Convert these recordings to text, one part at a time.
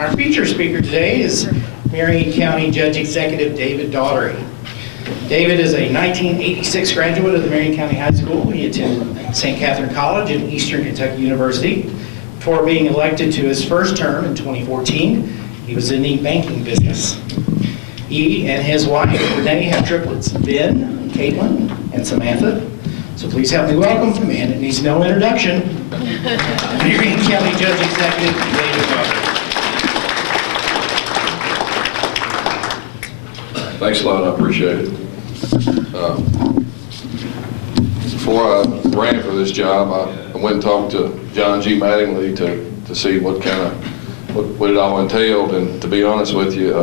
Our feature speaker today is Marion County Judge Executive David Daugherty. David is a 1986 graduate of the Marion County High School. He attended St. Catherine College and Eastern Kentucky University. Before being elected to his first term in 2014, he was in the banking business. He and his wife, Renee, have triplets, Ben, Caitlin, and Samantha. So please help me welcome the man that needs no introduction, Marion County Judge Executive David Daugherty. Thanks a lot, I appreciate it. Before I ran for this job, I went and talked to John G. Mattingly to see what it all entailed, and to be honest with you,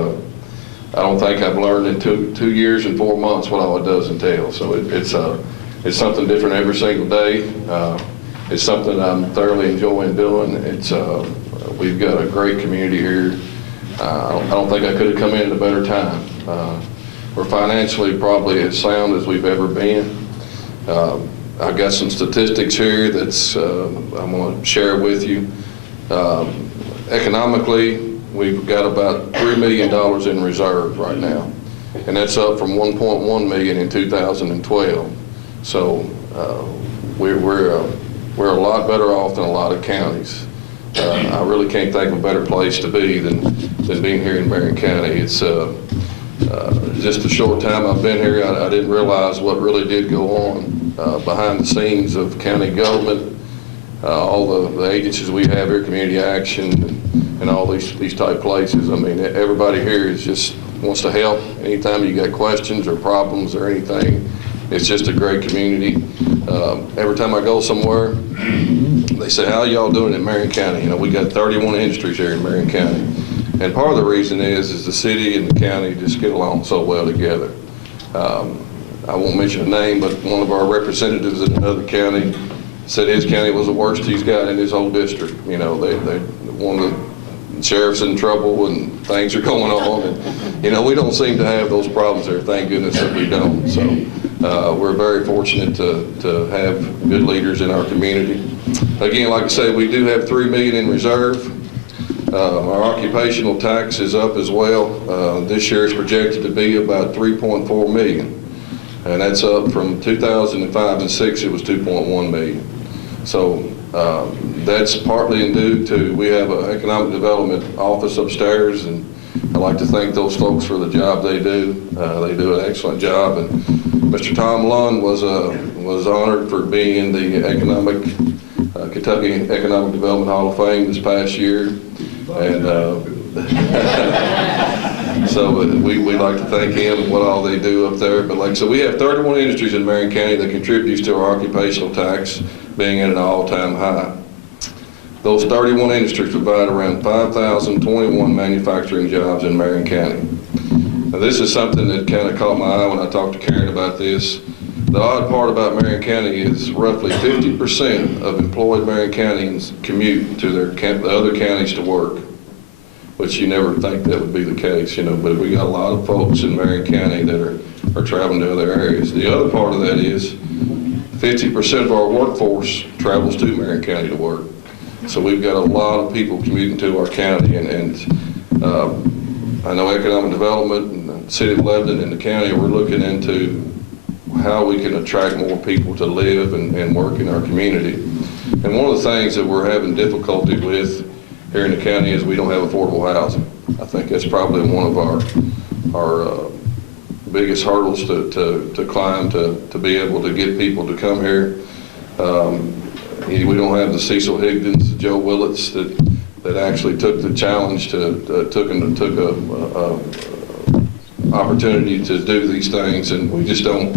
I don't think I've learned in 2 years and 4 months what all it does entail. So it's something different every single day. It's something I'm thoroughly enjoying doing. We've got a great community here. I don't think I could have come in at a better time. We're financially probably as sound as we've ever been. I've got some statistics here that's I'm going to share with you. Economically, we've got about $3 million in reserve right now, and that's up from $1.1 million in 2012. So we're a lot better off than a lot of counties. I really can't think of a better place to be than being here in Marion County. It's just a short time I've been here, I didn't realize what really did go on behind the scenes of county government, all the agencies we have here, community action, and all these type places. I mean, everybody here just wants to help. Anytime you got questions or problems or anything, it's just a great community. Every time I go somewhere, they say, "How y'all doing in Marion County?" You know, we got 31 industries here in Marion County. And part of the reason is the city and the county just get along so well together. I won't mention a name, but one of our representatives in another county said his county was the worst he's got in his whole district. You know, one of the sheriff's in trouble and things are going on, and you know, we don't seem to have those problems there. Thank goodness that we don't. So we're very fortunate to have good leaders in our community. Again, like I said, we do have $3 million in reserve. Our occupational tax is up as well. This year is projected to be about $3.4 million, and that's up from 2005 and 6. It was $2.1 million. So that's partly due to we have an economic development office upstairs, and I'd like to thank those folks for the job they do. They do an excellent job, and Mr. Tom Lund was honored for being in the Kentucky Economic Development Hall of Fame this past year. And so we like to thank him and what all they do up there. But like I said, we have 31 industries in Marion County that contributes to our occupational tax being at an all-time high. Those 31 industries provide around 5,021 manufacturing jobs in Marion County. Now this is something that kind of caught my eye when I talked to Karen about this. The odd part about Marion County is roughly 50% of employed Marion Countyans commute to the other counties to work, which you never think that would be the case, you know, but we got a lot of folks in Marion County that are traveling to other areas. The other part of that is 50% of our workforce travels to Marion County to work. So we've got a lot of people commuting to our county, and I know economic development and the city of Lebanon and the county, we're looking into how we can attract more people to live and work in our community. And one of the things that we're having difficulty with here in the county is we don't have affordable housing. I think that's probably one of our biggest hurdles to climb to be able to get people to come here. We don't have the Cecil Higdons, Joe Willits that actually took the challenge took a opportunity to do these things, and we don't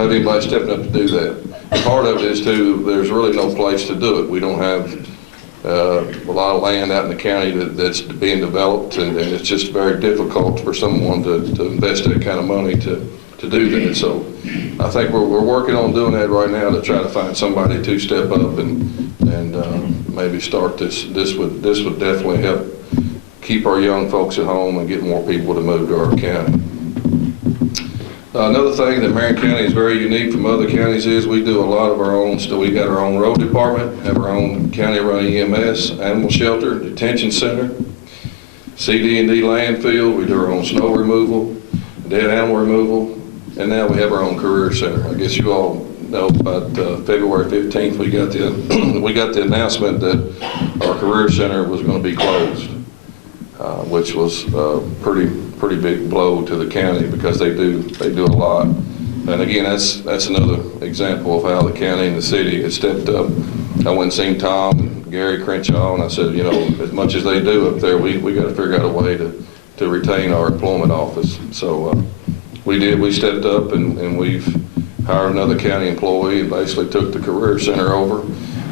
have anybody stepping up to do that. And part of it is too, there's really no place to do it. We don't have a lot of land out in the county that's being developed, and it's just very difficult for someone to invest that kind of money to do that. So I think we're working on doing that right now to try to find somebody to step up and maybe start this. This would definitely help keep our young folks at home and get more people to move to our county. Another thing that Marion County is very unique from other counties is we do a lot of our own stuff. We got our own road department, have our own county-run EMS, animal shelter, detention center. CD&D landfill, we do our own snow removal, dead animal removal, and now we have our own career center. I guess you all know about February 15th, we got the we got the announcement that our career center was going to be closed, which was a pretty big blow to the county because they do a lot. And again, that's another example of how the county and the city has stepped up. I went and seen Tom and Gary Crenshaw, and I said, you know, as much as they do up there, we got to figure out a way to retain our employment office. So we stepped up and we've hired another county employee and basically took the career center over.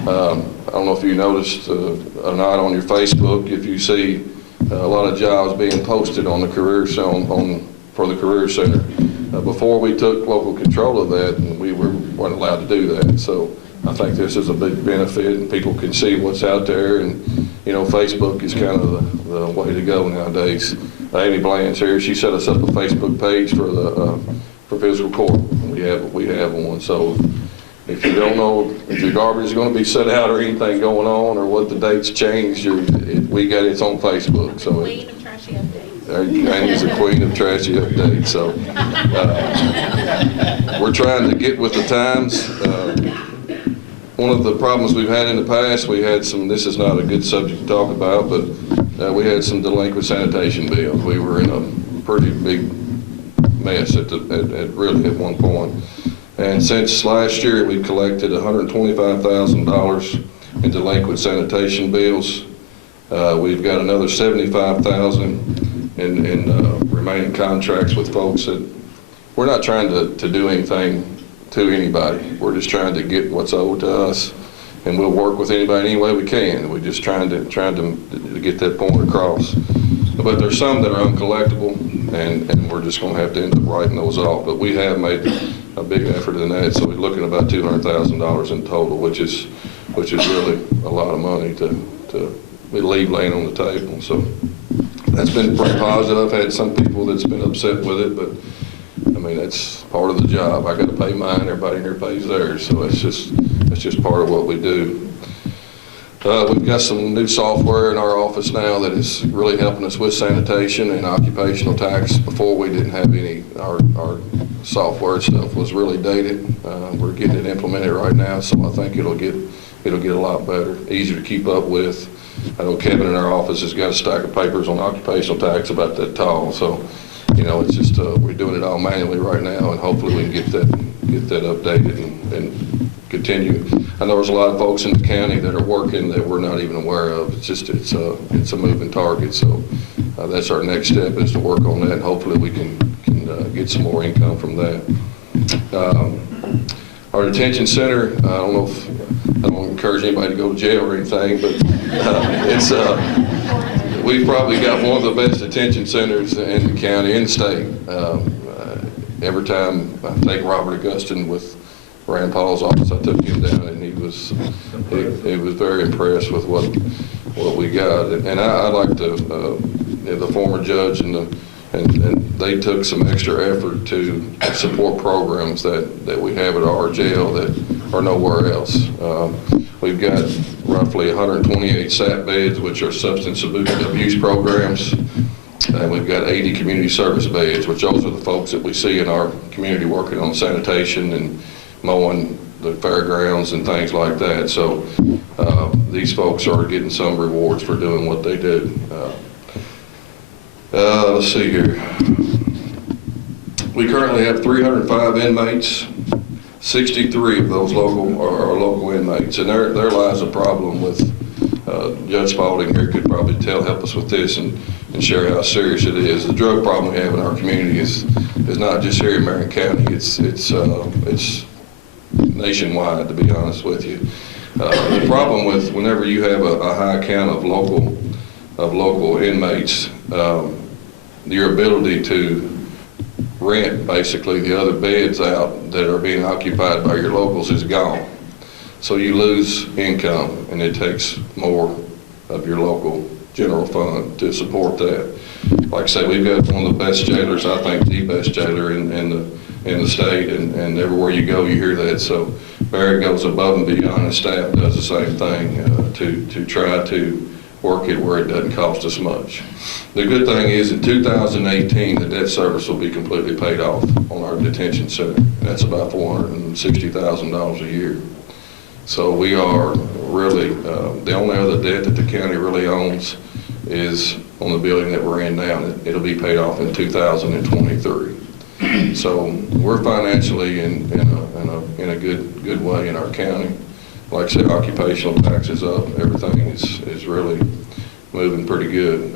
I don't know if you noticed or not on your Facebook, if you see a lot of jobs being posted on the career center, for the career center. Before we took local control of that, and we weren't allowed to do that. So I think this is a big benefit, and people can see what's out there. And you know, Facebook is kind of the way to go nowadays. Amy Bland's here. She set us up a Facebook page for physical court. We have one. So if you don't know if your garbage is going to be set out or anything going on or what the dates change, we got it's on Facebook. So Queen of trashy updates. Amy's the queen of trashy updates. So we're trying to get with the times. One of the problems we've had in the past, we had some, this is not a good subject to talk about, but we had some delinquent sanitation bills. We were in a pretty big mess at one point. And since last year, we've collected $125,000 in delinquent sanitation bills. We've got another $75,000 in remaining contracts with folks that we're not trying to do anything to anybody. We're just trying to get what's owed to us, and we'll work with anybody any way we can. We're just trying to get that point across. But there's some that are uncollectible, and we're just going to have to end up writing those off. But we have made a big effort in that, so we're looking at about $200,000 in total, which is really a lot of money to leave laying on the table. So that's been pretty positive. I've had some people that's been upset with it, but I mean, that's part of the job. I got to pay mine, everybody here pays theirs, so it's just part of what we do. We've got some new software in our office now that is really helping us with sanitation and occupational tax. Before we didn't have any, our software stuff was really dated. We're getting it implemented right now, so I think it'll get a lot better, easier to keep up with. I know Kevin in our office has got a stack of papers on occupational tax about that tall, so you know, it's just we're doing it all manually right now, and hopefully we can get that updated and continue. I know there's a lot of folks in the county that are working that we're not even aware of. It's a moving target. So that's our next step, is to work on that, and hopefully we can get some more income from that. Our detention center, I don't encourage anybody to go to jail or anything, but we've probably got one of the best detention centers in the county, in the state. Every time I take Robert Augustin with Rand Paul's office, I took him down, and he was very impressed with what we got. And I like the former judge and they took some extra effort to support programs that we have at our jail that are nowhere else. We've got roughly 128 SAP beds, which are substance abuse programs, and we've got 80 community service beds, which those are the folks that we see in our community working on sanitation and mowing the fairgrounds and things like that. So these folks are getting some rewards for doing what they do. Let's see here. We currently have 305 inmates. 63 of those are local inmates, and there lies a problem with Judge Spalding here could probably help us with this and share how serious it is. The drug problem we have in our community is not just here in Marion County. It's nationwide, to be honest with you. The problem with whenever you have a high count of local inmates, your ability to rent basically the other beds out that are being occupied by your locals is gone. So you lose income, and it takes more of your local general fund to support that. Like I say, we've got one of the best jailers, I think the best jailer in the state, and everywhere you go you hear that. So Barry goes above and beyond, and staff does the same thing to try to work it where it doesn't cost us much. The good thing is in 2018, the debt service will be completely paid off on our detention center. And that's about $460,000 a year. So we are really, the only other debt that the county really owns is on the building that we're in now. It'll be paid off in 2023. So we're financially in a good way in our county. Like I said, occupational tax is up. Everything is really moving pretty good.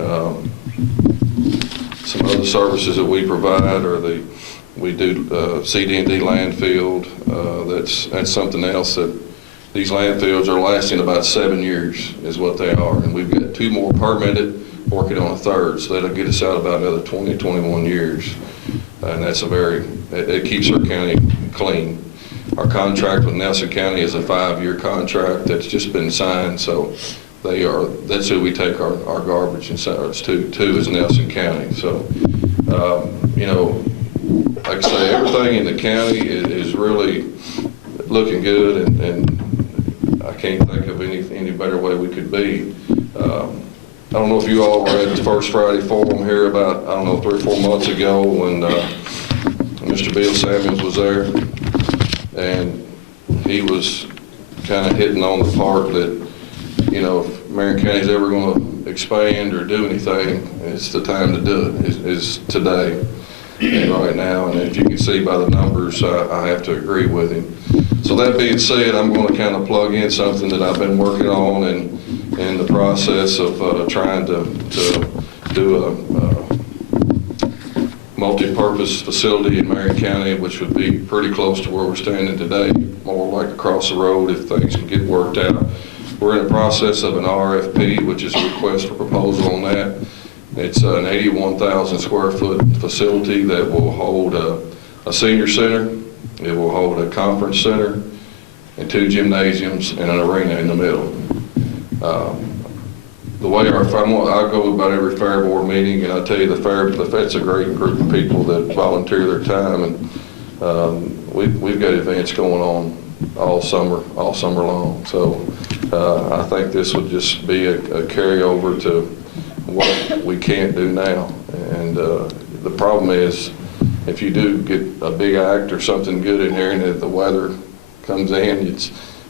Some other services that we provide are we do CD&D landfill. That's something else that these landfills are lasting about 7 years is what they are. And we've got 2 more permitted, working on a 3rd. So that'll get us out about another 20, 21 years. And that's it keeps our county clean. Our contract with Nelson County is a 5-year contract that's just been signed. So that's who we take our garbage and service to is Nelson County. So, like I say, everything in the county is really looking good, and I can't think of any better way we could be. I don't know if you all were at the First Friday Forum here about, 3 or 4 months ago when Mr. Bill Samuels was there, and he was kind of hitting on the part that, if Marion County's ever going to expand or do anything, it's the time to do it, is today and right now. And if you can see by the numbers, I have to agree with him. So that being said, I'm going to kind of plug in something that I've been working on and in the process of trying to do a multi-purpose facility in Marion County, which would be pretty close to where we're standing today, more like across the road if things can get worked out. We're in the process of an RFP, which is a request for proposal on that. It's an 81,000 square foot facility that will hold a senior center, it will hold a conference center, and 2 gymnasiums and an arena in the middle. The way I go about every fair board meeting, and I tell you that's a great group of people that volunteer their time, and we've got events going on all summer long. So I think this would just be a carryover to what we can't do now. And the problem is, if you do get a big act or something good in here and if the weather comes in,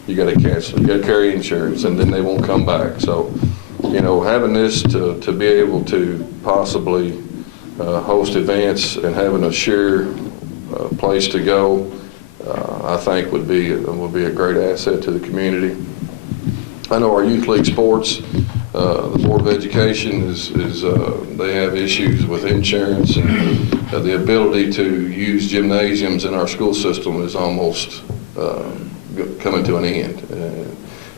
you got to cancel. You got to carry insurance, and then they won't come back. So, having this to be able to possibly host events and having a shared place to go, I think would be a great asset to the community. I know our youth league sports, the Board of Education they have issues with insurance, and the ability to use gymnasiums in our school system is almost coming to an end,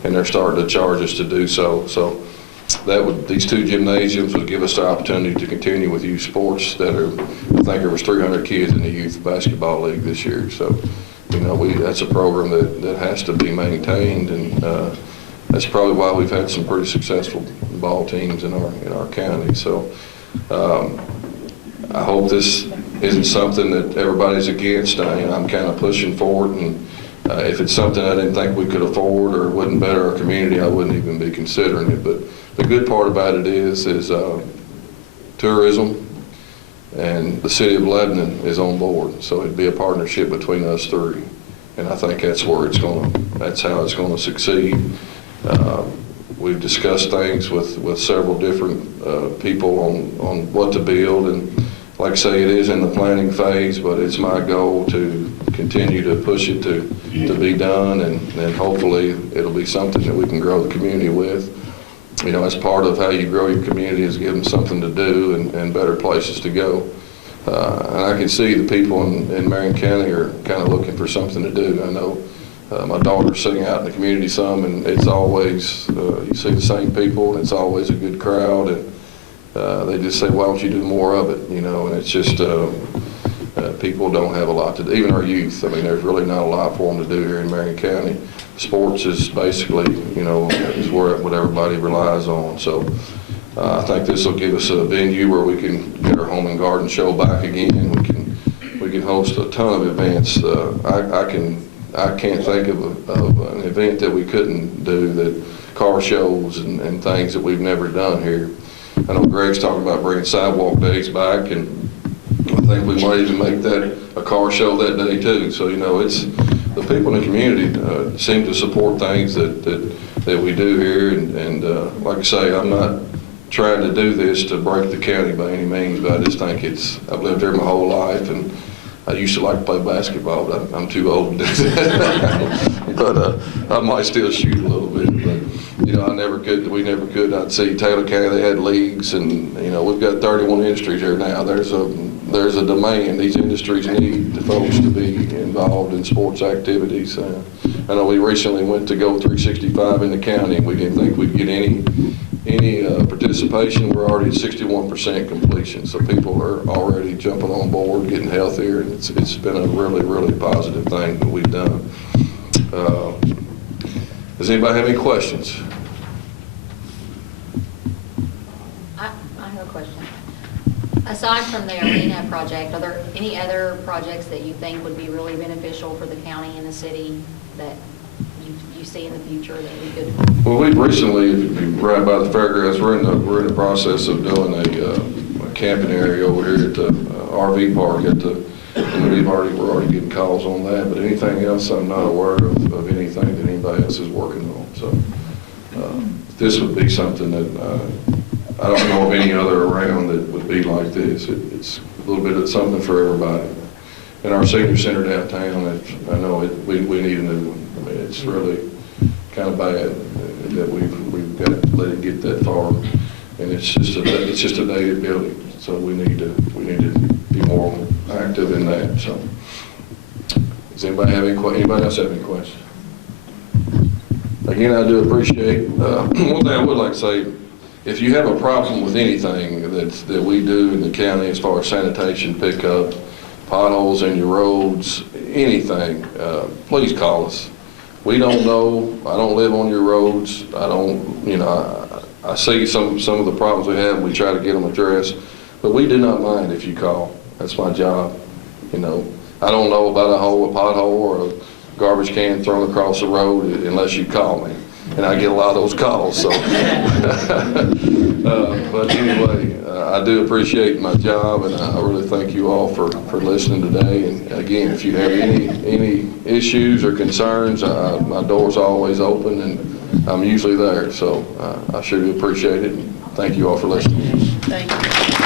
and they're starting to charge us to do so. So these 2 gymnasiums would give us the opportunity to continue with youth sports I think there was 300 kids in the youth basketball league this year. So, that's a program that has to be maintained, and that's probably why we've had some pretty successful ball teams in our county. So I hope this isn't something that everybody's against. I'm kind of pushing for it, and if it's something I didn't think we could afford or wouldn't better our community, I wouldn't even be considering it. But the good part about it is tourism, and the city of Lebanon is on board. So it'd be a partnership between us 3, and I think that's how it's going to succeed. We've discussed things with several different people on what to build, and like I say, it is in the planning phase, but it's my goal to continue to push it to be done, and hopefully it'll be something that we can grow the community with. As part of how you grow your community is give them something to do and better places to go. And I can see the people in Marion County are kind of looking for something to do. I know my daughter's sitting out in the community some, and it's always, you see the same people, and it's always a good crowd, and they just say, why don't you do more of it, and it's just, people don't have a lot to do, even our youth. There's really not a lot for them to do here in Marion County. Sports is basically, is what everybody relies on. So I think this will give us a venue where we can get our home and garden show back again. We can host a ton of events. I can't think of an event that we couldn't do that car shows and things that we've never done here. I know Greg's talking about bringing sidewalk days back, and I think we might even make that a car show that day too. So, you know, it's the people in the community seem to support things that we do here. And like I say, I'm not trying to do this to break the county by any means, but I just think I've lived here my whole life, and I used to like to play basketball, but I'm too old to do that. But I might still shoot a little bit. But, you know, we never could. I'd see Taylor County, they had leagues, and, you know, we've got 31 industries here now. There's a demand. These industries need the folks to be involved in sports activities. I know we recently went to Go 365 in the county, and we didn't think we'd get any participation. We're already at 61% completion, so people are already jumping on board, getting healthier, and it's been a really, really positive thing that we've done. Does anybody have any questions? I have a question. Aside from the arena project, are there any other projects that you think would be really beneficial for the county and the city that you see in the future that we could? Well, we've recently, right by the fairgrounds, we're in the process of doing a camping area over here at the RV park and we're already getting calls on that. But anything else, I'm not aware of anything that anybody else is working on. So this would be something that I don't know of any other around that would be like this. It's a little bit of something for everybody. And our senior center downtown, I know we need a new one. I mean, it's really kind of bad that we've got to let it get that far, and it's just a dated building. So we need to be more active in that. So, does anybody else have any questions? Again, I do appreciate one thing I would like to say. If you have a problem with anything that we do in the county as far as sanitation pickup, potholes in your roads, anything, please call us. We don't know. I don't live on your roads. I don't, you know, I see some of the problems we have, and we try to get them addressed. But we do not mind if you call. That's my job. You know, I don't know about a pothole or a garbage can thrown across the road unless you call me. And I get a lot of those calls. So, but anyway, I do appreciate my job, and I really thank you all for listening today. And again, if you have any issues or concerns, my door's always open, and I'm usually there. So I sure do appreciate it. And thank you all for listening. Thank you.